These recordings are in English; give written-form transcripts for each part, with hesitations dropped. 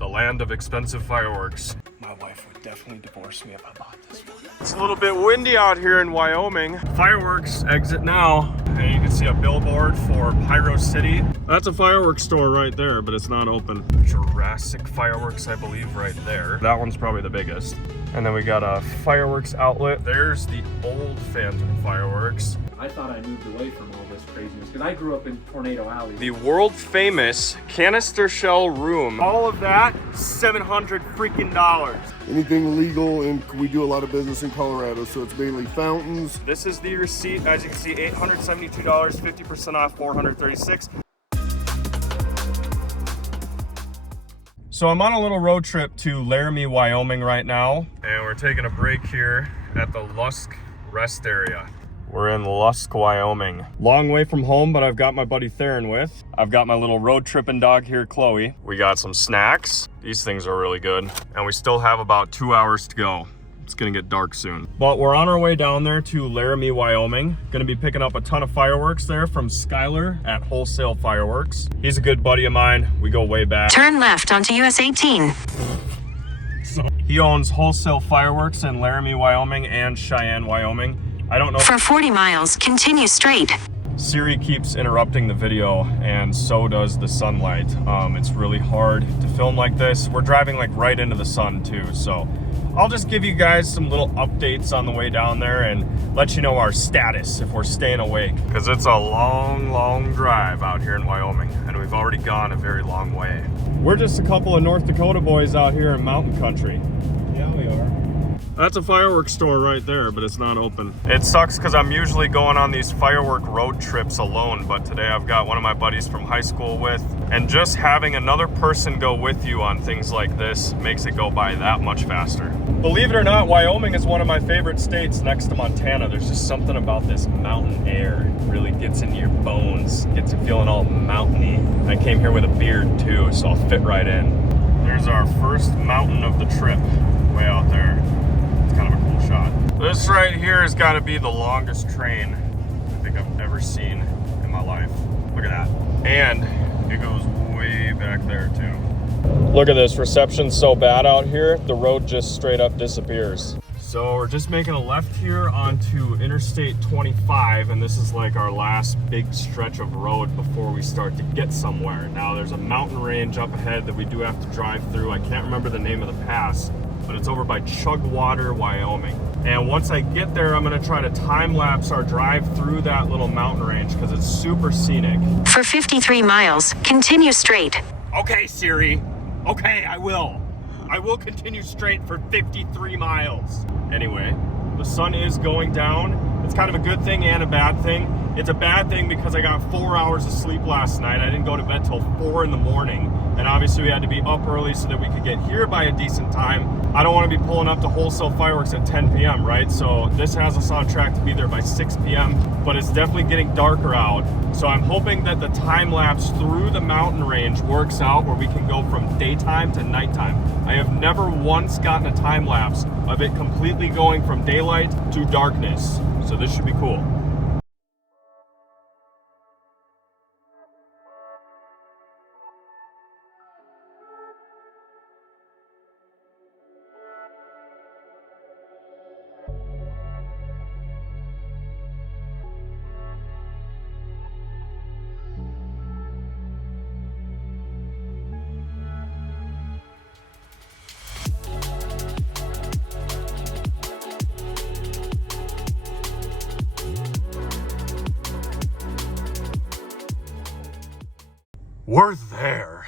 the land of expensive fireworks. My wife would definitely divorce me if I bought this one. It's a little bit windy out here in Wyoming. Fireworks exit now. And you can see a billboard for Pyro City. That's a fireworks store right there, but it's not open. Jurassic Fireworks, I believe, right there. That one's probably the biggest. And then we got a fireworks outlet. There's the old Phantom Fireworks. I thought I moved away from all this craziness because I grew up in Tornado Alley. The world famous canister shell room. All of that, $700 freaking dollars. Anything legal, and we do a lot of business in Colorado, so it's mainly fountains. This is the receipt. As you can see, $872, 50% off, $436. So I'm on a little road trip to Laramie, Wyoming right now, and we're taking a break here at the Lusk Rest Area. We're in Lusk, Wyoming. Long way from home, but I've got my buddy Theron with. I've got my little road tripping dog here, Chloe. We got some snacks. These things are really good. And we still have about 2 hours to go. It's gonna get dark soon. But we're on our way down there to Laramie, Wyoming. Gonna be picking up a ton of fireworks there from Skyler at Wholesale Fireworks. He's a good buddy of mine. We go way back. Turn left onto US 18. So he owns Wholesale Fireworks in Laramie, Wyoming and Cheyenne, Wyoming. I don't know. For 40 miles, continue straight. Siri keeps interrupting the video, and so does the sunlight. It's really hard to film like this. We're driving like right into the sun too, so I'll just give you guys some little updates on the way down there and let you know our status if we're staying awake. Because it's a long, long drive out here in Wyoming, and we've already gone a very long way. We're just a couple of North Dakota boys out here in mountain country. Yeah, we are. That's a fireworks store right there, but it's not open. It sucks because I'm usually going on these firework road trips alone, but today I've got one of my buddies from high school with, and just having another person go with you on things like this makes it go by that much faster. Believe it or not, Wyoming is one of my favorite states next to Montana. There's just something about this mountain air. It really gets into your bones, gets you feeling all mountainy. I came here with a beard too, so I'll fit right in. There's our first mountain of the trip, way out there. Kind of a cool shot. This right here has got to be the longest train I think I've ever seen in my life. Look at that. And it goes way back there too. Look at this, reception's so bad out here, the road just straight up disappears. So we're just making a left here onto Interstate 25, and this is like our last big stretch of road before we start to get somewhere. Now there's a mountain range up ahead that we do have to drive through. I can't remember the name of the pass, but it's over by Chugwater, Wyoming. And once I get there, I'm gonna try to time lapse our drive through that little mountain range because it's super scenic. For 53 miles, continue straight. Okay, Siri. Okay, I will. I will continue straight for 53 miles. Anyway, the sun is going down. It's kind of a good thing and a bad thing. It's a bad thing because I got 4 hours of sleep last night. I didn't go to bed till 4 in the morning. And obviously we had to be up early so that we could get here by a decent time. I don't want to be pulling up to Wholesale Fireworks at 10 p.m., right? So this has us on track to be there by 6 p.m., but it's definitely getting darker out. So I'm hoping that the time lapse through the mountain range works out where we can go from daytime to nighttime. I have never once gotten a time lapse of it completely going from daylight to darkness. So this should be cool. We're there.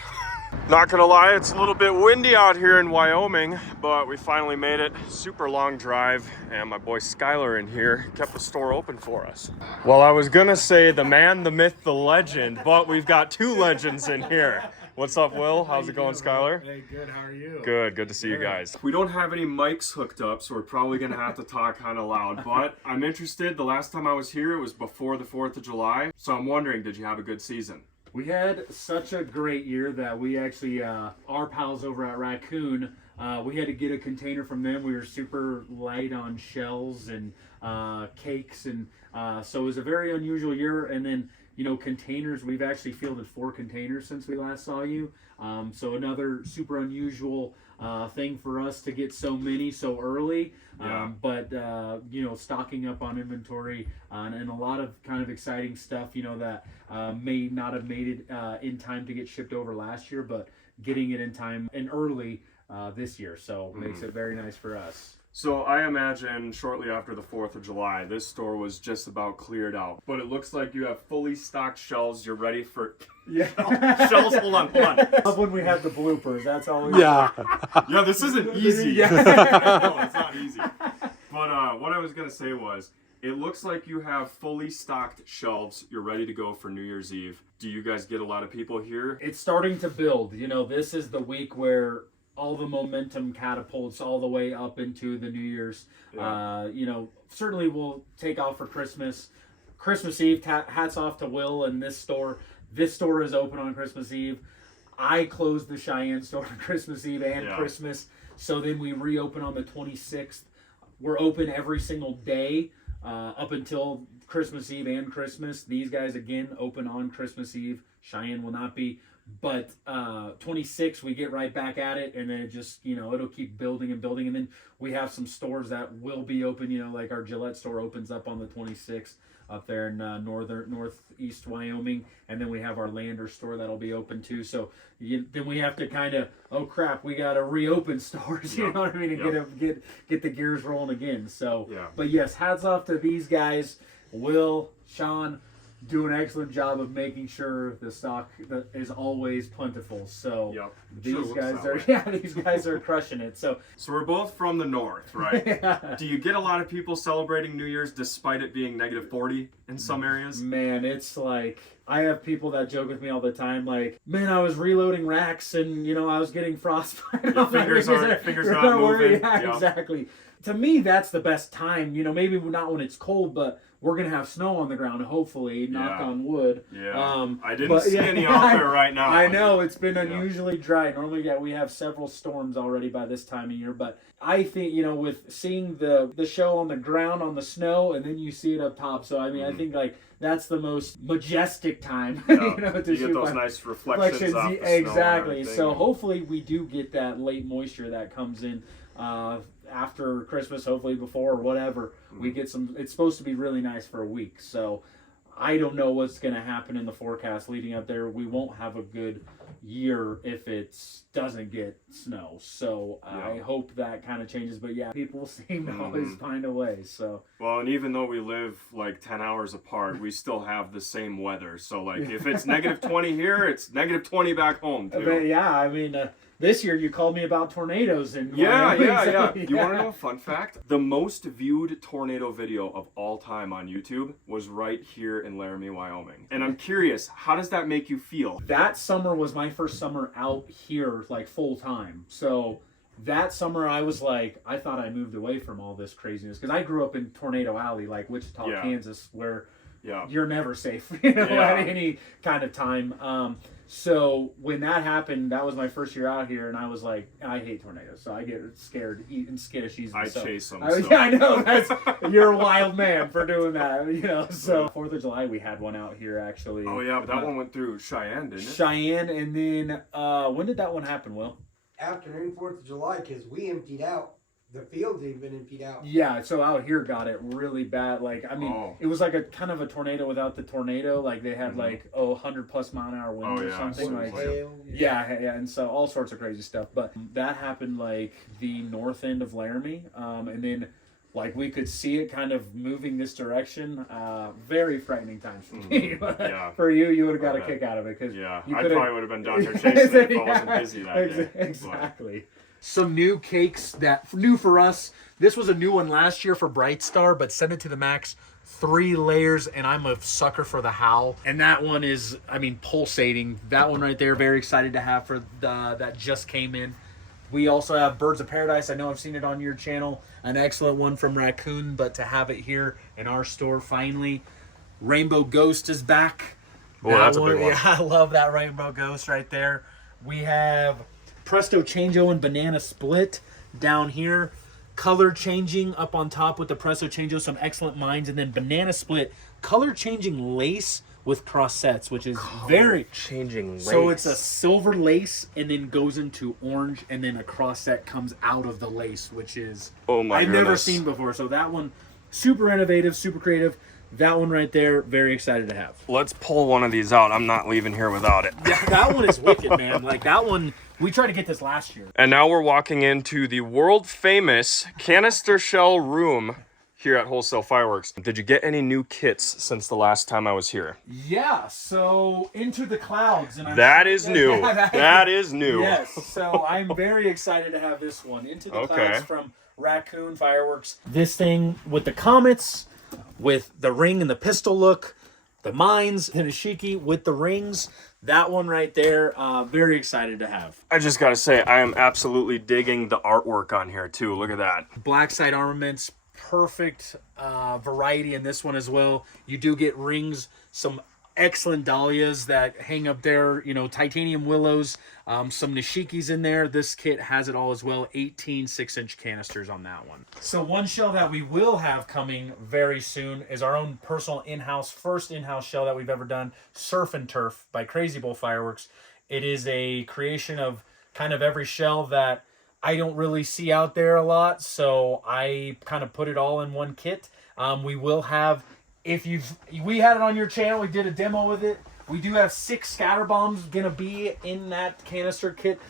Not gonna lie, it's a little bit windy out here in Wyoming, but we finally made it. Super long drive, and my boy Skyler in here kept the store open for us. Well, I was gonna say the man, the myth, the legend, but we've got two legends in here. What's up, Will? How's it going, Skyler? Hey, good. How are you? Good to see you guys. We don't have any mics hooked up, so we're probably gonna have to talk kind of loud, but I'm interested. The last time I was here, it was before the 4th of July, so I'm wondering, did you have a good season? We had such a great year that we actually, our pals over at Raccoon, we had to get a container from them. We were super light on shells and cakes, and so it was a very unusual year. And then containers. We've actually fielded 4 containers since we last saw you. So another super unusual thing for us to get so many so early. But stocking up on inventory and a lot of kind of exciting stuff, that may not have made it in time to get shipped over last year, but getting it in time and early this year. So makes it very nice for us. So I imagine shortly after the 4th of July, this store was just about cleared out. But it looks like you have fully stocked shelves. You're ready for shelves. Hold on. Love when we have the bloopers. That's always Yeah, this isn't easy. No, it's not easy. But what I was going to say was, it looks like you have fully stocked shelves. You're ready to go for New Year's Eve. Do you guys get a lot of people here? It's starting to build. This is the week where all the momentum catapults all the way up into the New Year's. Certainly we'll take off for Christmas Eve. Hats off to Will and this store. This store is open on Christmas Eve. I closed the Cheyenne store on Christmas Eve and Christmas. So then we reopen on the 26th. We're open every single day up until Christmas Eve and Christmas. These guys, again, open on Christmas Eve. Cheyenne will not be. But 26, we get right back at it, and then it just, it'll keep building and building. And then we have some stores that will be open, like our Gillette store opens up on the 26th up there in northeast Wyoming. And then we have our Lander store that'll be open too. So then we have to kind of, oh crap, we got to reopen stores, you know what I mean, and get the gears rolling again. So, but yes, hats off to these guys, Will, Sean, do an excellent job of making sure the stock is always plentiful. So these guys are crushing it. So we're both from the north, right? Do you get a lot of people celebrating New Year's despite it being -40 in some areas? Man, it's like, I have people that joke with me all the time, like, man, I was reloading racks and I was getting frostbite. Your fingers are not moving. Yeah, exactly. To me, that's the best time. Maybe not when it's cold, but we're going to have snow on the ground, hopefully, knock on wood. I didn't see any out there right now. I know, it's been unusually dry. Normally, we have several storms already by this time of year, but I think, with seeing the show on the ground on the snow, and then you see it up top, so I mean, I think, like, that's the most majestic time, to you get those nice reflections off the snow. Exactly, so hopefully we do get that late moisture that comes in after Christmas, hopefully before or whatever. We get some. It's supposed to be really nice for a week, so I don't know what's going to happen in the forecast leading up there. We won't have a good year if it doesn't get snow, so I hope that kind of changes. But people seem to always find a way. So and even though we live like 10 hours apart, we still have the same weather. So like if it's -20 here, it's -20 back home too. But I mean. This year you called me about tornadoes and You want to know a fun fact? The most viewed tornado video of all time on YouTube was right here in Laramie, Wyoming. And I'm curious, how does that make you feel? That summer was my first summer out here like full time. So that summer I was like, I thought I moved away from all this craziness because I grew up in Tornado Alley, like Wichita, Kansas, where you're never safe, at any kind of time. So when that happened, that was my first year out here, and I was like, I hate tornadoes, so I get scared and skittish easily. I chase them. I know. You're a wild man for doing that, So 4th of July, we had one out here, actually. Oh, yeah, but that one went through Cheyenne, didn't it? Cheyenne, and then when did that one happen, Will? Afternoon, 4th of July, because we emptied out. The field's even emptied out. Yeah, so out here got it really bad. Like, I mean, it was like a kind of a tornado without the tornado. Like, they had 100+ mile-an-hour winds or something. And so all sorts of crazy stuff. But that happened like the north end of Laramie, and then like we could see it kind of moving this direction. Very frightening times for me. For you would have got a kick out of it because I probably would have been down here chasing it if I wasn't busy that day. Exactly. Some new cakes that new for us. This was a new one last year for Bright Star, but send it to the max. 3 layers, and I'm a sucker for the Howl. And that one is, I mean, pulsating. That one right there, very excited to have for that just came in. We also have Birds of Paradise. I know I've seen it on your channel. An excellent one from Raccoon, but to have it here in our store finally. Rainbow Ghost is back. Oh, that's a big one. Yeah, I love that Rainbow Ghost right there. We have Presto Changeo and Banana Split down here. Color changing up on top with the Presto Changeo, some excellent mines. And then Banana Split, color changing lace with cross sets, which is very changing lace. So it's a silver lace and then goes into orange, and then a cross set comes out of the lace, which is I've never seen before. So that one, super innovative, super creative. That one right there, very excited to have. Let's pull one of these out. I'm not leaving here without it. Yeah, that one is wicked, man. Like that one, we tried to get this last year. And now we're walking into the world famous canister shell room here at Wholesale Fireworks. Did you get any new kits since the last time I was here? Yeah, so Into the Clouds. And that is new. That is new. Yes, so I'm very excited to have this one. Into the Clouds from Raccoon Fireworks. This thing with the comets, with the ring and the pistol look, the mines, and a Nishiki with the rings. That one right there, very excited to have. I just gotta say, I am absolutely digging the artwork on here too. Look at that. Black side armaments, perfect variety in this one as well. You do get rings, some excellent dahlias that hang up there, you know, titanium willows, some Nishikis in there. This kit has it all as well. 18 6-inch canisters on that one. So one shell that we will have coming very soon is our own personal first in-house shell that we've ever done, Surf and Turf by Crazy Bull Fireworks. It is a creation of kind of every shell that I don't really see out there a lot, so I kind of put it all in one kit. We will have, we had it on your channel, we did a demo with it. We do have 6 scatter bombs gonna be in that canister kit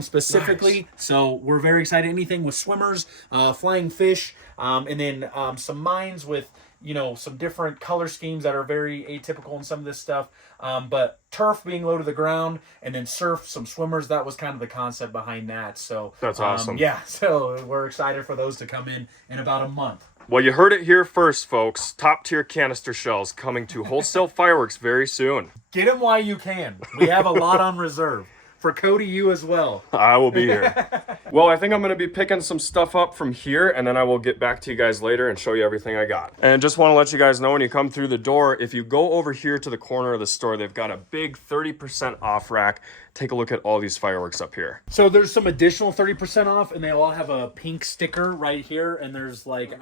specifically. Nice. So we're very excited. Anything with swimmers, flying fish, and then some mines with, you know, some different color schemes that are very atypical in some of this stuff. But turf being low to the ground, and then surf, some swimmers. That was kind of the concept behind that. So that's awesome. Yeah, so we're excited for those to come in about a month. Well, you heard it here first, folks. Top tier canister shells coming to Wholesale Fireworks very soon. Get them while you can. We have a lot on reserve. For Cody, you as well. I will be here. Well, I think I'm going to be picking some stuff up from here, and then I will get back to you guys later and show you everything I got. And just want to let you guys know, when you come through the door, if you go over here to the corner of the store, they've got a big 30% off rack. Take a look at all these fireworks up here. So there's some additional 30% off, and they all have a pink sticker right here, and there's like,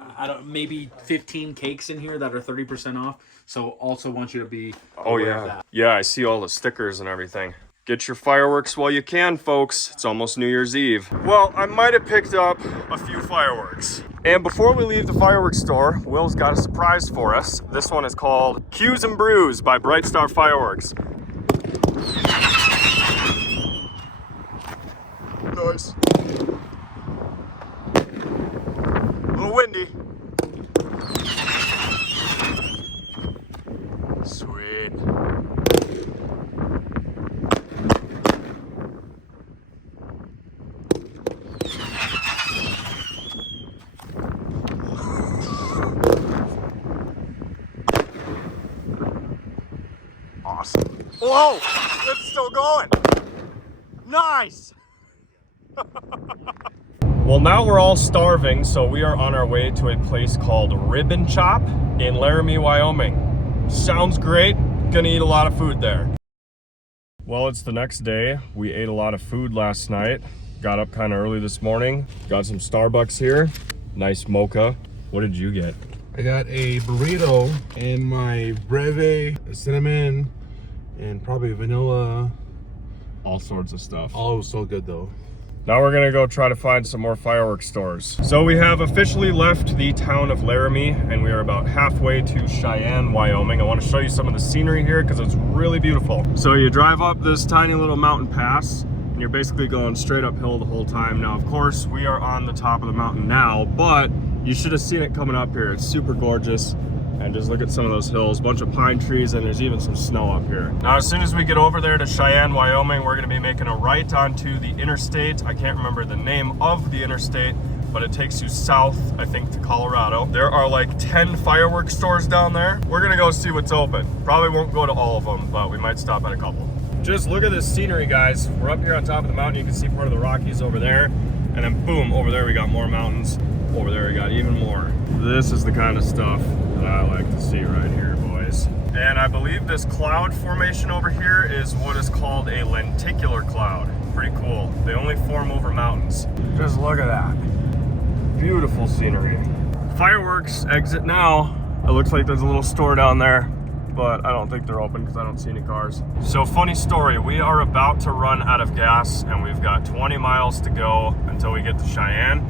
maybe 15 cakes in here that are 30% off. So also want you to be aware of that. Yeah, I see all the stickers and everything. Get your fireworks while you can, folks. It's almost New Year's Eve. Well, I might have picked up a few fireworks. And before we leave the fireworks store, Will's got a surprise for us. This one is called Cues and Brews by Bright Star Fireworks. Nice. A little windy. Sweet. Awesome. Whoa! It's still going! Nice! Well, now we're all starving, so we are on our way to a place called Rib and Chop in Laramie, Wyoming. Sounds great. Gonna eat a lot of food there. Well, it's the next day. We ate a lot of food last night. Got up kind of early this morning. Got some Starbucks here. Nice mocha. What did you get? I got a burrito and my breve, cinnamon, and probably vanilla. All sorts of stuff. Oh, so good though. Now we're gonna go try to find some more fireworks stores. So we have officially left the town of Laramie, and we are about halfway to Cheyenne, Wyoming. I want to show you some of the scenery here because it's really beautiful. So you drive up this tiny little mountain pass, and you're basically going straight uphill the whole time. Now, of course, we are on the top of the mountain now, but you should have seen it coming up here. It's super gorgeous. And just look at some of those hills, a bunch of pine trees, and there's even some snow up here. Now, as soon as we get over there to Cheyenne, Wyoming, we're gonna be making a right onto the interstate. I can't remember the name of the interstate, but it takes you south, I think, to Colorado. There are like 10 fireworks stores down there. We're gonna go see what's open. Probably won't go to all of them, but we might stop at a couple. Just look at this scenery, guys. We're up here on top of the mountain. You can see part of the Rockies over there. And then boom, over there we got more mountains. Over there we got even more. This is the kind of stuff that I like to see right here, boys. And I believe this cloud formation over here is what is called a lenticular cloud. Pretty cool. They only form over mountains. Just look at that. Beautiful scenery. Fireworks exit now. It looks like there's a little store down there. but I don't think they're open because I don't see any cars. So funny story, we are about to run out of gas and we've got 20 miles to go until we get to Cheyenne.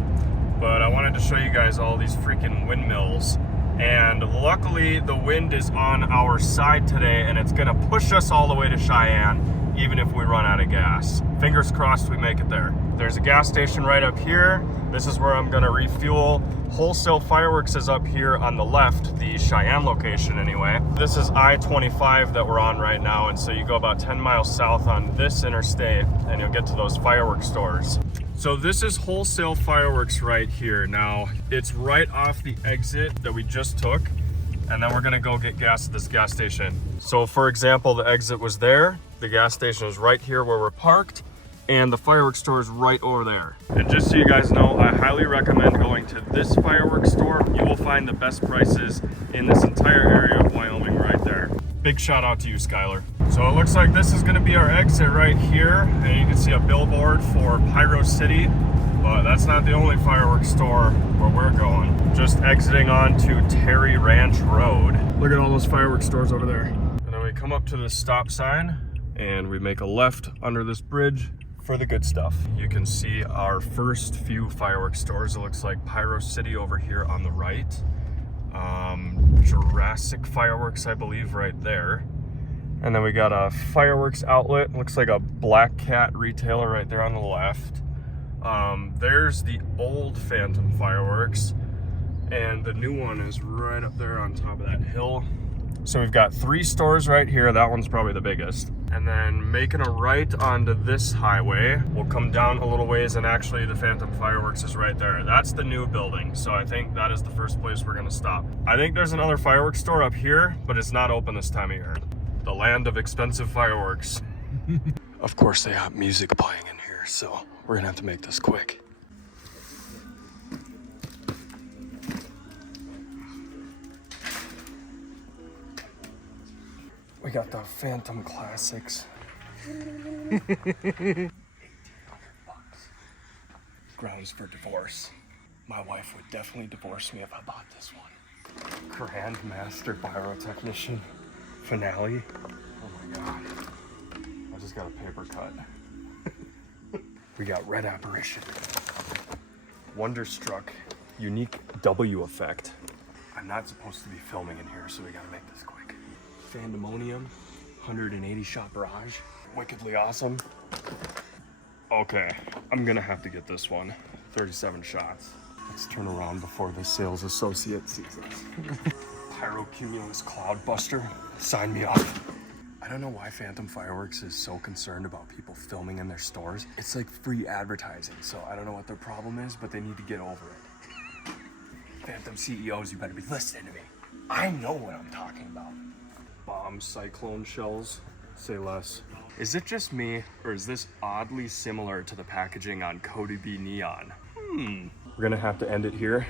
But I wanted to show you guys all these freaking windmills. And luckily the wind is on our side today and it's gonna push us all the way to Cheyenne, even if we run out of gas. Fingers crossed we make it there. There's a gas station right up here. This is where I'm gonna refuel. Wholesale Fireworks is up here on the left, the Cheyenne location anyway. This is I-25 that we're on right now, and so you go about 10 miles south on this interstate and you'll get to those fireworks stores. So this is Wholesale Fireworks right here. Now, it's right off the exit that we just took, and then we're gonna go get gas at this gas station. So for example, the exit was there, the gas station is right here where we're parked, and the fireworks store is right over there. And just so you guys know, I highly recommend going to this fireworks store. You will find the best prices in this entire area of Wyoming right there. Big shout out to you, Skylar. So it looks like this is gonna be our exit right here, and you can see a billboard for Pyro City, but that's not the only fireworks store where we're going. Just exiting onto Terry Ranch Road. Look at all those fireworks stores over there. And then we come up to the stop sign and we make a left under this bridge for the good stuff. You can see our first few fireworks stores. It looks like Pyro City over here on the right. Jurassic Fireworks, I believe, right there. And then we got a fireworks outlet. Looks like a Black Cat retailer right there on the left. There's the old Phantom Fireworks, and the new one is right up there on top of that hill. So we've got 3 stores right here. That one's probably the biggest. And then making a right onto this highway, we'll come down a little ways, and actually the Phantom Fireworks is right there. That's the new building. So I think that is the first place we're gonna stop. I think there's another fireworks store up here, but it's not open this time of year. The land of expensive fireworks. Of course they have music playing in here, so we're gonna have to make this quick. We got the Phantom Classics. $1,800. Grounds for divorce. My wife would definitely divorce me if I bought this one. Grandmaster Pyrotechnician Finale. Oh my god. I just got a paper cut. We got Red Apparition. Wonderstruck. Unique W effect. I'm not supposed to be filming in here, so we gotta make this quick. Fandemonium, 180 shot barrage. Wickedly awesome. Okay, I'm gonna have to get this one. 37 shots. Let's turn around before the sales associate sees us. Pyrocumulus Cloudbuster, sign me up. I don't know why Phantom Fireworks is so concerned about people filming in their stores. It's like free advertising, so I don't know what their problem is, but they need to get over it. Phantom CEOs, you better be listening to me. I know what I'm talking about. Bomb cyclone shells, say less. Is it just me, or is this oddly similar to the packaging on CodyB Neon? We're gonna have to end it here,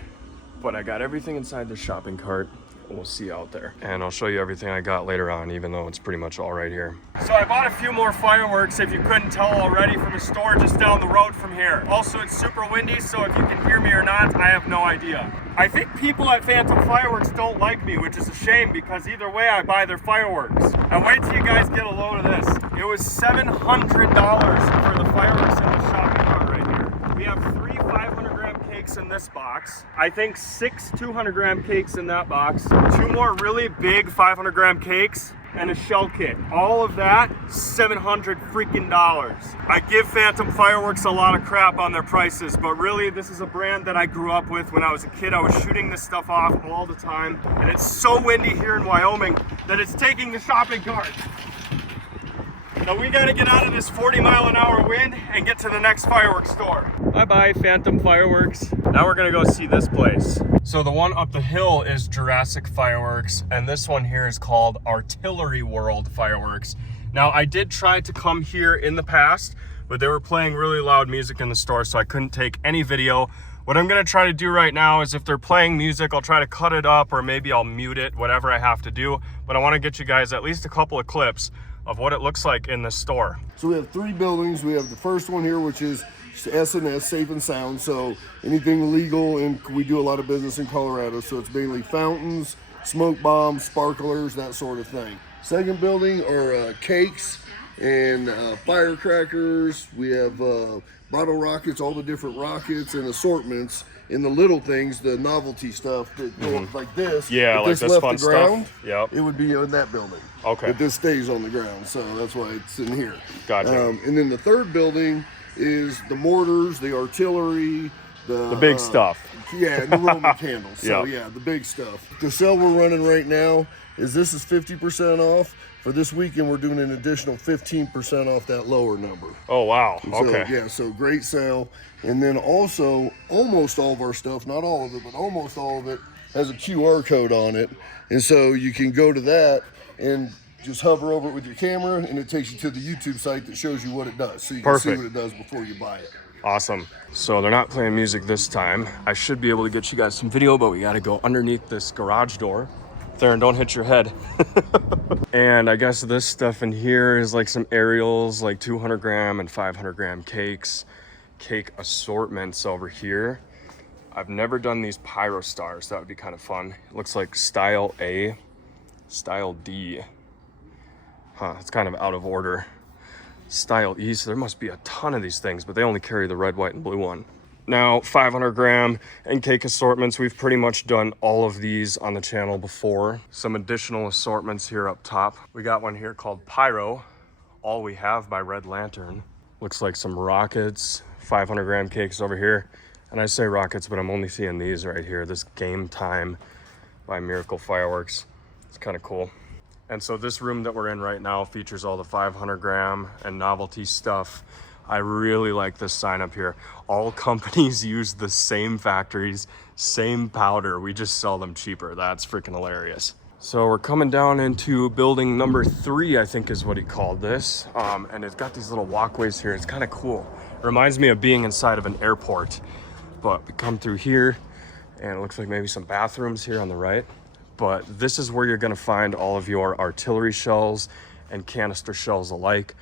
but I got everything inside the shopping cart. We'll see out there, and I'll show you everything I got later on, even though it's pretty much all right here. So I bought a few more fireworks, if you couldn't tell already, from a store just down the road from here. Also, it's super windy, so if you can hear me or not, I have no idea. I think people at Phantom Fireworks don't like me, which is a shame, because either way I buy their fireworks. And wait till you guys get a load of this. It was $700 for the fireworks in the shopping cart right here. We have 3 500-gram cakes in this box. I think 6 200-gram cakes in that box. 2 more really big 500-gram cakes, and a shell kit. All of that, $700 freaking dollars. I give Phantom Fireworks a lot of crap on their prices, but really this is a brand that I grew up with when I was a kid. I was shooting this stuff off all the time, and it's so windy here in Wyoming that it's taking the shopping cart. Now we gotta get out of this 40-mile-an-hour wind and get to the next fireworks store. Bye-bye, Phantom Fireworks. Now we're gonna go see this place. So the one up the hill is Jurassic Fireworks, and this one here is called Artillery World Fireworks. Now I did try to come here in the past, but they were playing really loud music in the store, so I couldn't take any video. What I'm gonna try to do right now is if they're playing music, I'll try to cut it up, or maybe I'll mute it, whatever I have to do. But I wanna get you guys at least a couple of clips of what it looks like in the store. So we have 3 buildings. We have the first one here, which is S&S, Safe and Sound. So anything legal, and we do a lot of business in Colorado. So it's mainly fountains, smoke bombs, sparklers, that sort of thing. Second building are cakes and firecrackers. We have bottle rockets, all the different rockets and assortments. In the little things, the novelty stuff that go up like this. Yeah, if like this left fun the ground, stuff. Yep. it would be in that building. Okay. But this stays on the ground, so that's why it's in here. Gotcha. And then the third building is the mortars, the artillery, The big stuff. Yeah, and the Roman candles. So Yeah. yeah, the big stuff. The sale we're running right now is 50% off. For this weekend, we're doing an additional 15% off that lower number. Oh, wow. So, Okay. yeah, so great sale. And then also, almost all of our stuff, not all of it, but almost all of it has a QR code on it. And so you can go to that and just hover over it with your camera, and it takes you to the YouTube site that shows you what it does. So you can see Perfect. what it does before you buy it. Awesome. So they're not playing music this time. I should be able to get you guys some video, but we got to go underneath this garage door. Theron, don't hit your head. And I guess this stuff in here is like some aerials, like 200 gram and 500 gram cakes, cake assortments over here. I've never done these pyro stars. That would be kind of fun. It looks like style A, style D. Huh, it's kind of out of order. Style E, so there must be a ton of these things, but they only carry the red, white, and blue one. Now, 500 gram and cake assortments, we've pretty much done all of these on the channel before. Some additional assortments here up top. We got one here called Pyro, All We Have by Red Lantern. Looks like some rockets, 500 gram cakes over here. And I say rockets, but I'm only seeing these right here. This Game Time by Miracle Fireworks. It's kind of cool. And so this room that we're in right now features all the 500 gram and novelty stuff. I really like this sign up here. All companies use the same factories, same powder. We just sell them cheaper. That's freaking hilarious. So we're coming down into building number 3, I think is what he called this. And it's got these little walkways here. It's kind of cool. It reminds me of being inside of an airport. But we come through here and it looks like maybe some bathrooms here on the right. But this is where you're gonna find all of your artillery shells and canister shells alike.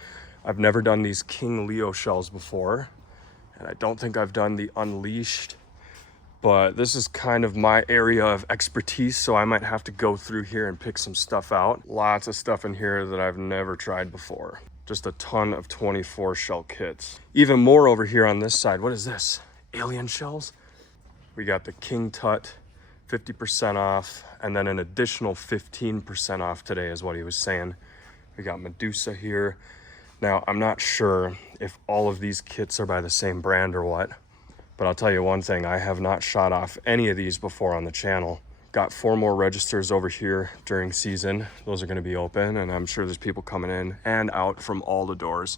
I've never done these King Leo shells before, and I don't think I've done the Unleashed, but this is kind of my area of expertise, so I might have to go through here and pick some stuff out. Lots of stuff in here that I've never tried before. Just a ton of 24 shell kits. Even more over here on this side. What is this? Alien shells? We got the King Tut, 50% off, and then an additional 15% off today is what he was saying. We got Medusa here. Now, I'm not sure if all of these kits are by the same brand or what, but I'll tell you one thing, I have not shot off any of these before on the channel. Got 4 more registers over here during season. Those are gonna be open, and I'm sure there's people coming in and out from all the doors.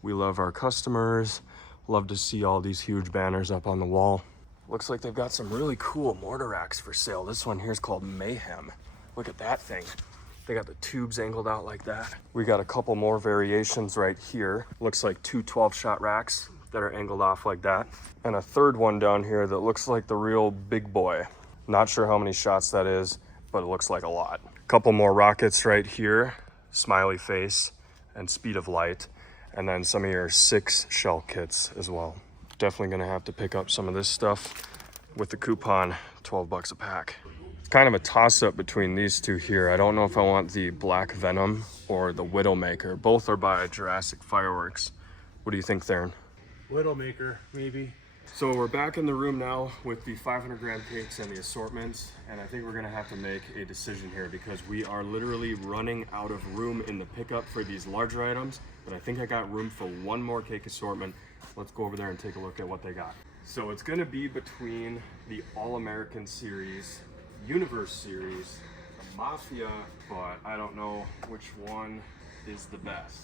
We love our customers, love to see all these huge banners up on the wall. Looks like they've got some really cool mortar racks for sale. This one here is called Mayhem. Look at that thing. They got the tubes angled out like that. We got a couple more variations right here. Looks like 2 12-shot racks that are angled off like that. And a third one down here that looks like the real big boy. Not sure how many shots that is, but it looks like a lot. Couple more rockets right here. Smiley face and speed of light. And then some of your 6 shell kits as well. Definitely gonna have to pick up some of this stuff with the coupon, 12 bucks a pack. Kind of a toss-up between these two here. I don't know if I want the Black Venom or the Widowmaker. Both are by Jurassic Fireworks. What do you think, Theron? Widowmaker, maybe. So we're back in the room now with the 500 gram cakes and the assortments, and I think we're gonna have to make a decision here because we are literally running out of room in the pickup for these larger items, but I think I got room for 1 more cake assortment. Let's go over there and take a look at what they got. So it's gonna be between the All-American Series, Universe Series, the Mafia, but I don't know which one is the best.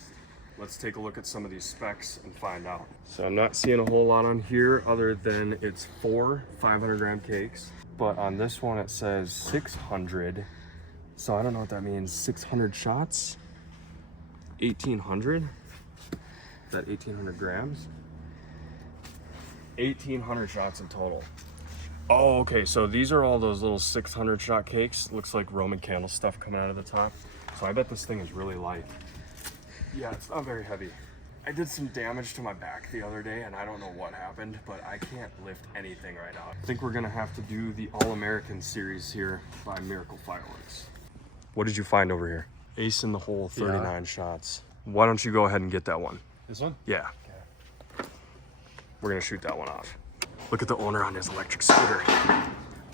Let's take a look at some of these specs and find out. So I'm not seeing a whole lot on here other than it's 4 500 gram cakes, but on this one it says 600. So I don't know what that means. 600 shots? 1800? Is that 1800 grams? 1800 shots in total. Oh, okay, so these are all those little 600 shot cakes. Looks like Roman candle stuff coming out of the top. So I bet this thing is really light. Yeah, it's not very heavy. I did some damage to my back the other day and I don't know what happened, but I can't lift anything right now. I think we're gonna have to do the All-American series here by Miracle Fireworks. What did you find over here? Ace in the hole, 39 shots. Why don't you go ahead and get that one? This one? Yeah. Okay. We're gonna shoot that one off. Look at the owner on his electric scooter.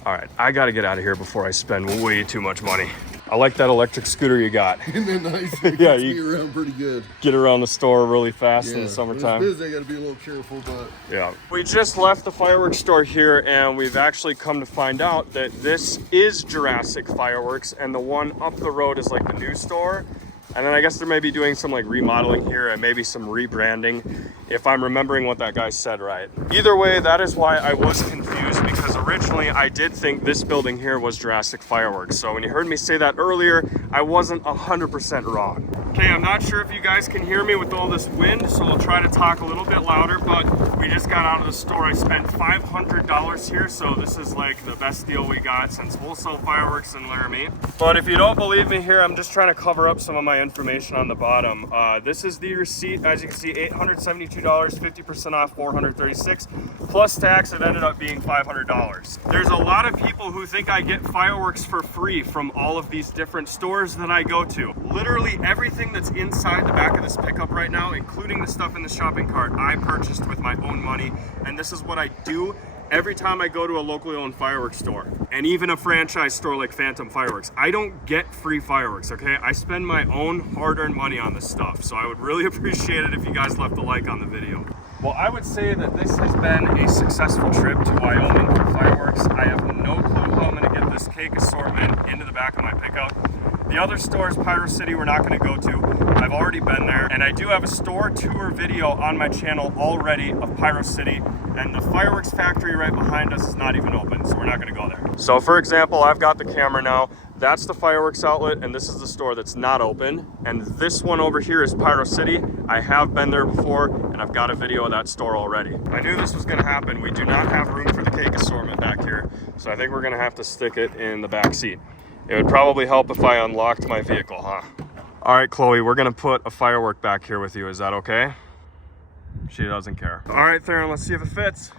All right, I gotta get out of here before I spend way too much money. I like that electric scooter you got. Isn't that nice? It Yeah, gets me you around pretty good. get around the store really fast in Yeah, the summertime. when it's busy, I gotta be a little careful, but Yeah. We just left the fireworks store here and we've actually come to find out that this is Jurassic Fireworks and the one up the road is like the new store. And then I guess they're maybe doing some like remodeling here and maybe some rebranding, if I'm remembering what that guy said right. Either way, that is why I was confused, because originally I did think this building here was Jurassic Fireworks. So when you heard me say that earlier, I wasn't 100% wrong. Okay, I'm not sure if you guys can hear me with all this wind, so I'll try to talk a little bit louder, but we just got out of the store. I spent $500 here, so this is like the best deal we got since Wholesale Fireworks in Laramie. But if you don't believe me here, I'm just trying to cover up some of my information on the bottom. This is the receipt. As you can see, $872, 50% off, $436 plus tax. It ended up being $500. There's a lot of people who think I get fireworks for free from all of these different stores that I go to. Literally everything that's inside the back of this pickup right now, including the stuff in the shopping cart, I purchased with my own money, and this is what I do every time I go to a locally owned fireworks store, and even a franchise store like Phantom Fireworks. I don't get free fireworks, okay? I spend my own hard-earned money on this stuff, so I would really appreciate it if you guys left a like on the video. Well, I would say that this has been a successful trip to Wyoming for fireworks. I have no clue how I'm gonna get this cake assortment into the back of my pickup. The other stores, Pyro City, we're not going to go to. I've already been there, and I do have a store tour video on my channel already of Pyro City, and the fireworks factory right behind us is not even open, so we're not going to go there. So for example, I've got the camera now. That's the fireworks outlet, and this is the store that's not open. And this one over here is Pyro City. I have been there before, and I've got a video of that store already. I knew this was going to happen. We do not have room for the cake assortment back here, so I think we're going to have to stick it in the back seat. It would probably help if I unlocked my vehicle, huh? All right, Chloe, we're gonna put a firework back here with you. Is that okay? She doesn't care. All right, Theron, let's see if it fits.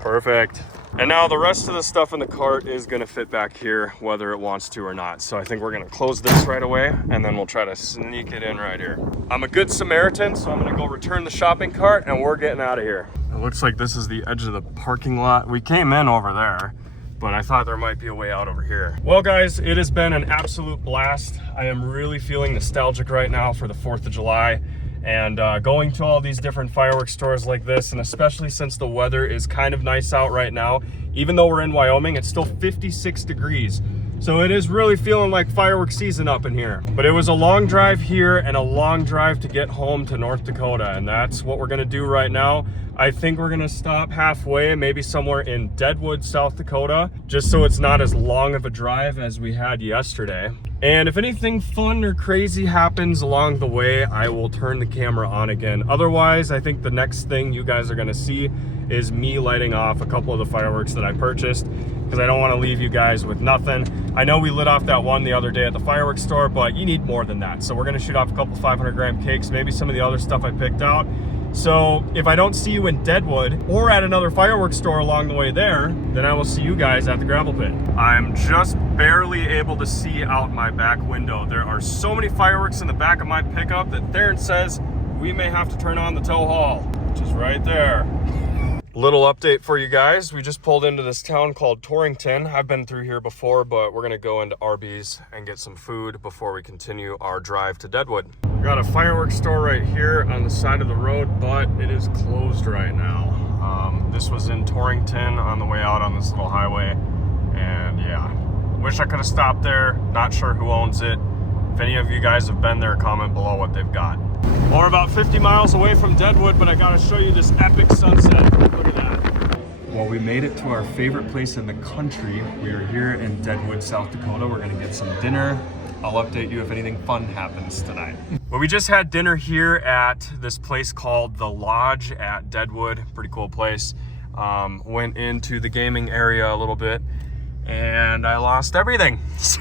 Perfect. And now the rest of the stuff in the cart is gonna fit back here, whether it wants to or not. So I think we're gonna close this right away, and then we'll try to sneak it in right here. I'm a good Samaritan, so I'm gonna go return the shopping cart, and we're getting out of here. It looks like this is the edge of the parking lot. We came in over there, but I thought there might be a way out over here. Well guys, it has been an absolute blast. I am really feeling nostalgic right now for the 4th of July, and going to all these different fireworks stores like this, and especially since the weather is kind of nice out right now. Even though we're in Wyoming, it's still 56 degrees. So it is really feeling like fireworks season up in here. But it was a long drive here and a long drive to get home to North Dakota, and that's what we're gonna do right now. I think we're gonna stop halfway, maybe somewhere in Deadwood, South Dakota, just so it's not as long of a drive as we had yesterday. And if anything fun or crazy happens along the way, I will turn the camera on again. Otherwise, I think the next thing you guys are gonna see is me lighting off a couple of the fireworks that I purchased, because I don't want to leave you guys with nothing. I know we lit off that one the other day at the fireworks store, but you need more than that. So we're going to shoot off a couple 500-gram cakes, maybe some of the other stuff I picked out. So if I don't see you in Deadwood or at another fireworks store along the way there, then I will see you guys at the gravel pit. I'm just barely able to see out my back window. There are so many fireworks in the back of my pickup that Theron says we may have to turn on the tow haul, which is right there. Little update for you guys. We just pulled into this town called Torrington. I've been through here before, but we're gonna go into Arby's and get some food before we continue our drive to Deadwood. We got a fireworks store right here on the side of the road, but it is closed right now. This was in Torrington on the way out on this little highway, and yeah, wish I could have stopped there. Not sure who owns it. If any of you guys have been there, comment below what they've got. Well, we're about 50 miles away from Deadwood, but I gotta show you this epic sunset. Look at that. Well, we made it to our favorite place in the country. We are here in Deadwood, South Dakota. We're gonna get some dinner. I'll update you if anything fun happens tonight. Well, we just had dinner here at this place called The Lodge at Deadwood. Pretty cool place. Went into the gaming area a little bit, and I lost everything. So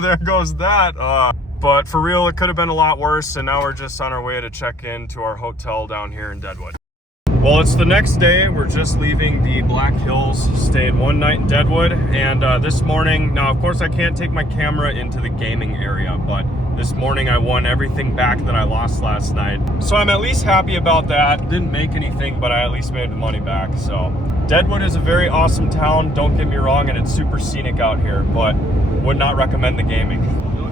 there goes that. But for real, it could have been a lot worse, and now we're just on our way to check into our hotel down here in Deadwood. Well, it's the next day. We're just leaving the Black Hills, stayed one night in Deadwood, and this morning, now of course I can't take my camera into the gaming area, but this morning I won everything back that I lost last night. So I'm at least happy about that. Didn't make anything, but I at least made the money back. So Deadwood is a very awesome town, don't get me wrong, and it's super scenic out here, but would not recommend the gaming.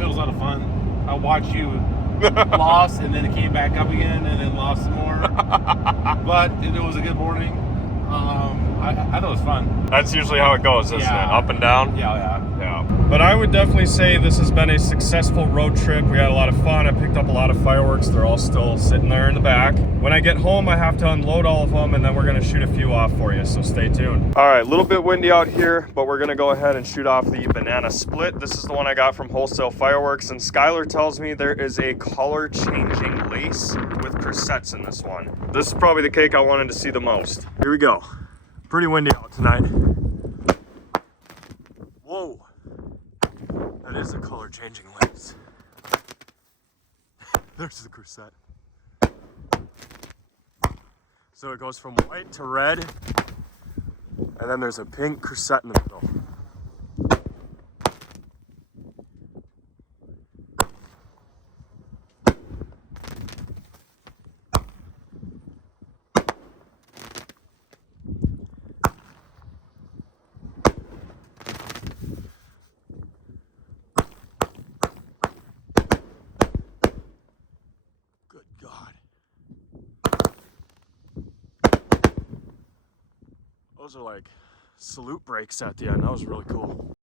It was a lot of fun. I watched you lost, and then it came back up again, and then lost some more. But it was a good morning. I thought it was fun. That's usually how it goes, isn't it? Up and down? Yeah. But I would definitely say this has been a successful road trip. We had a lot of fun. I picked up a lot of fireworks. They're all still sitting there in the back. When I get home, I have to unload all of them, and then we're gonna shoot a few off for you, so stay tuned. All right, a little bit windy out here, but we're gonna go ahead and shoot off the banana split. This is the one I got from Wholesale Fireworks, and Skylar tells me there is a color changing lace with crescents in this one. This is probably the cake I wanted to see the most. Here we go. Pretty windy out tonight. Whoa. That is a color changing lace. There's the crescent. So it goes from white to red, and then there's a pink crescent in the middle. Those are like salute breaks at the end. That was really cool.